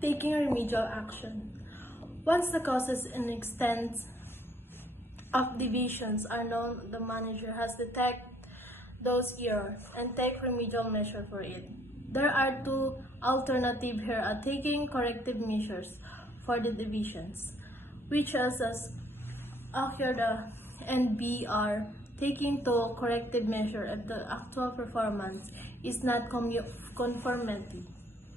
Taking remedial action. Once the causes and extents of deviations are known, the manager has detected those errors and take remedial measure for it. There are two alternatives here are taking corrective measures for the deviations, which as occurred and B are taking to corrective measure if the actual performance is not conformity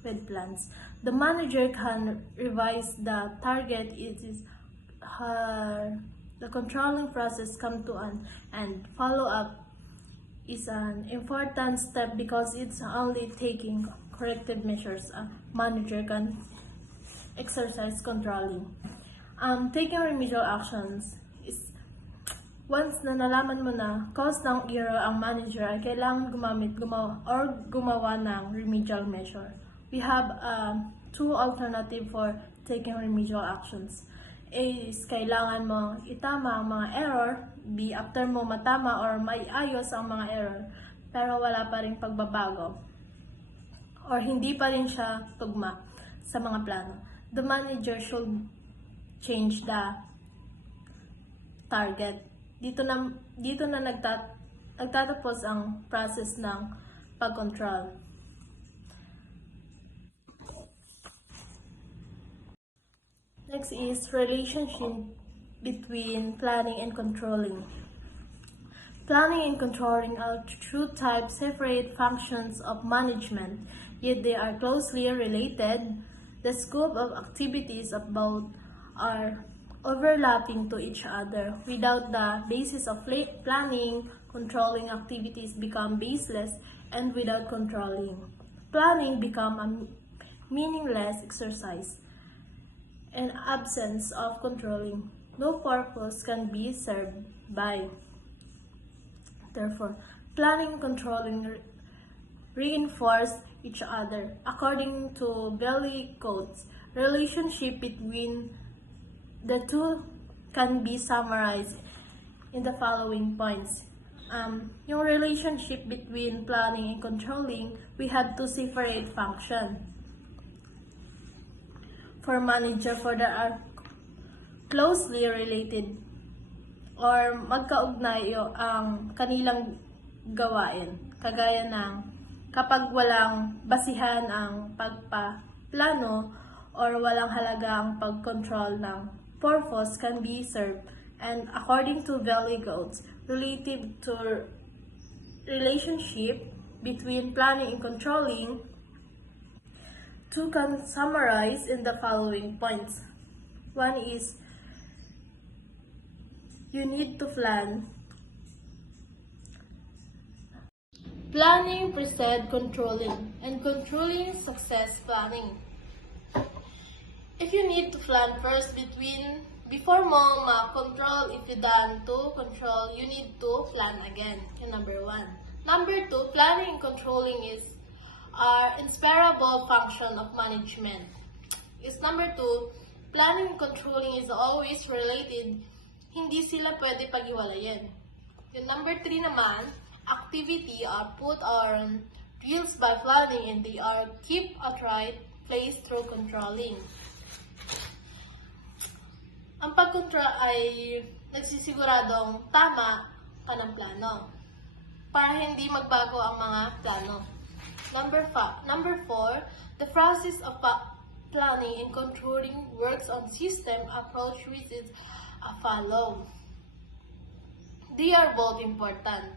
with plans. The manager can revise the target. The controlling process come to an end. Follow-up is an important step because it's only taking corrective measures a manager can exercise controlling. Taking remedial actions is once na nalaman mo na cause ng error ang manager ay kailangan gumawa ng remedial measure. We have two alternatives for taking remedial actions. A is kailangan mo itama ang mga error. B, after mo matama or maiayos ang mga error pero wala pa rin pagbabago or hindi pa rin siya tugma sa mga plano, the manager should change the target. Dito na nagtatapos ang process ng pag-control. Next is relationship between planning and controlling. Planning and controlling are two types separate functions of management, yet they are closely related. The scope of activities of both are overlapping to each other. Without the basis of planning, controlling activities become baseless, and without controlling, planning become a meaningless exercise. In absence of controlling, no purpose can be served by. Therefore, planning and controlling reinforce each other. According to Belly Codes, relationship between the two can be summarized in the following points. Yung relationship between planning and controlling, we have two separate functions. For manager, for there are closely related or magkaugnay ang kanilang gawain. Kagaya ng kapag walang basihan ang pagpaplano or walang halaga ang pag-control ng purpose can be served. And according to Valley Codes, related to relationship between planning and controlling, two can summarize in the following points. One is you need to plan. Planning precedes controlling, and controlling success planning. If you need to plan first before mo ma-control, if you done to control, you need to plan again. Yung number one. Number two, planning and controlling are inseparable function of management. Is number two, planning and controlling is always related. Hindi sila pwede paghiwalayin. Yung number three naman, activity are put on wheels by planning and they are keep at right place through controlling. Ang pag-control ay nagsisiguradong tama pa ng plano para hindi magbago ang mga plano. Number four, the process of planning and controlling works on system approach which is follow. They are both important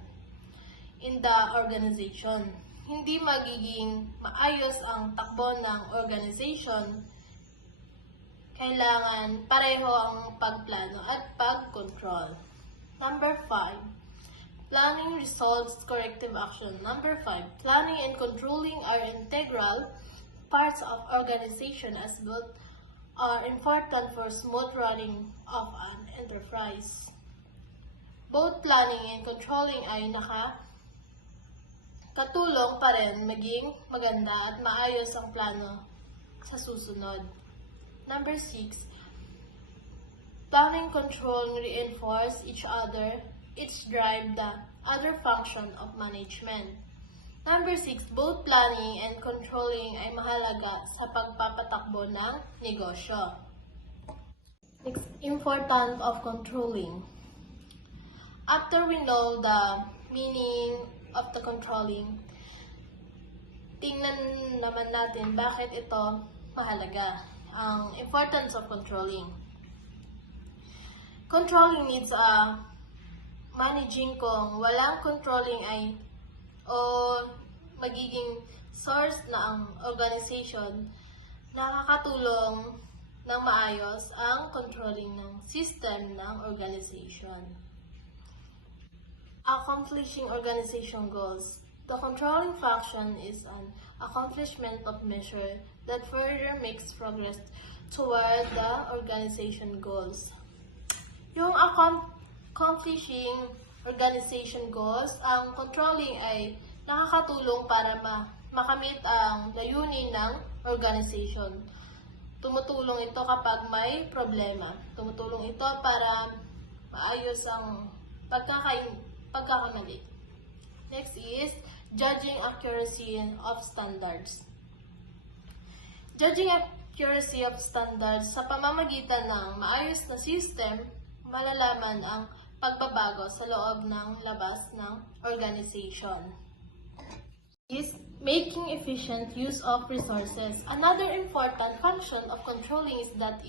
in the organization. Hindi magiging maayos ang takbo ng organization. Kailangan pareho ang pagplano at pag-control. Number 5, planning results corrective action. Number 5, planning and controlling are integral parts of organization as both are important for smooth running of an enterprise. Both planning and controlling ay katulong pa rin maging maganda at maayos ang plano sa susunod. Number 6, planning and controlling reinforce each other, each drive the other function of management. Number 6, both planning and controlling ay mahalaga sa pagpapatakbo ng negosyo. Next, important of controlling. After we know the meaning of the controlling, tingnan naman natin bakit ito mahalaga. Ang importance of controlling. Controlling needs a managing kung walang controlling ay o magiging source na ang organization, nakakatulong ng maayos ang controlling ng system ng organization. Accomplishing organization goals. The controlling function is an accomplishment of measure that further makes progress toward the organization goals. Yung accomplishing organization goals, ang controlling ay nakakatulong para makamit ang layunin ng organization. Tumutulong ito kapag may problema. Tumutulong ito para maayos ang pagkakamali. Next is judging accuracy of standards. Judging accuracy of standards sa pamamagitan ng maayos na system, malalaman ang pagbabago sa loob ng labas ng organization. Is making efficient use of resources. Another important function of controlling is that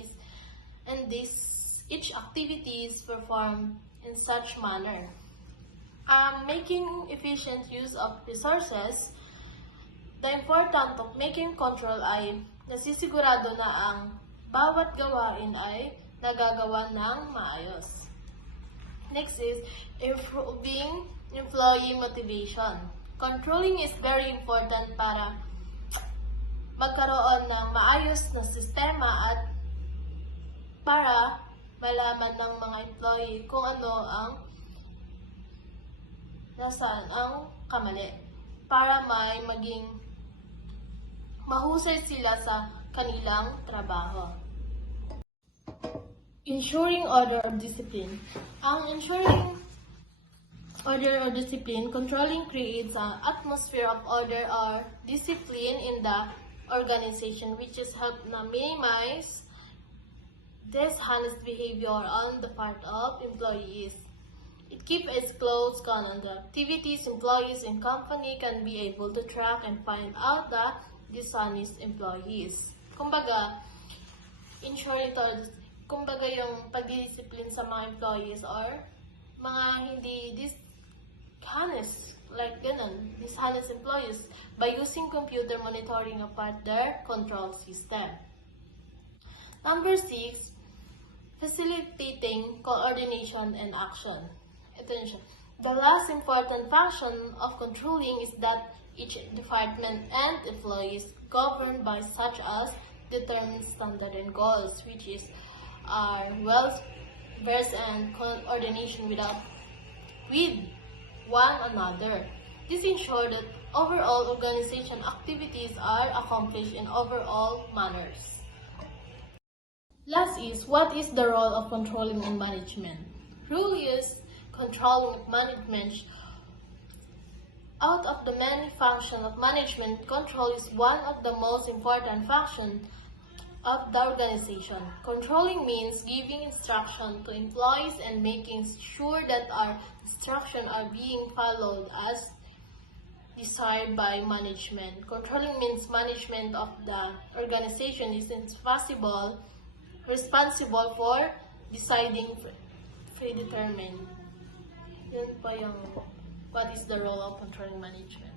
each activity is performed in such manner. Making efficient use of resources, the importance of making control ay nasisigurado na ang bawat gawain ay nagagawa ng maayos. Next is improving employee motivation. Controlling is very important para magkaroon ng maayos na sistema at para malaman ng mga employee kung ano ang nasaan ang kamali para may maging mahusay sila sa kanilang trabaho. Ensuring order or discipline. Ang ensuring order or discipline, controlling creates an atmosphere of order or discipline in the organization which is help na minimize dishonest behavior on the part of employees. It keeps a close count on the activities employees in company can be able to track and find out the dishonest employees. Kumbaga, ensure ito, kumbaga yung pagdidisiplin sa mga employees or mga hindi dishonest, like ganun, dishonest employees by using computer monitoring of their control system. Number 6, facilitating coordination and action. Attention. The last important function of controlling is that each department and employees governed by such as determine standard and goals, which is well-versed and coordination with one another. This ensures that overall organization activities are accomplished in overall manners. Last is, what is the role of controlling and management? Rule is controlling management. Out of the many functions of management, control is one of the most important functions of the organization. Controlling means giving instruction to employees and making sure that our instructions are being followed as desired by management. Controlling means management of the organization is responsible for deciding predetermined. Yun pa yung what is the role of controlling management.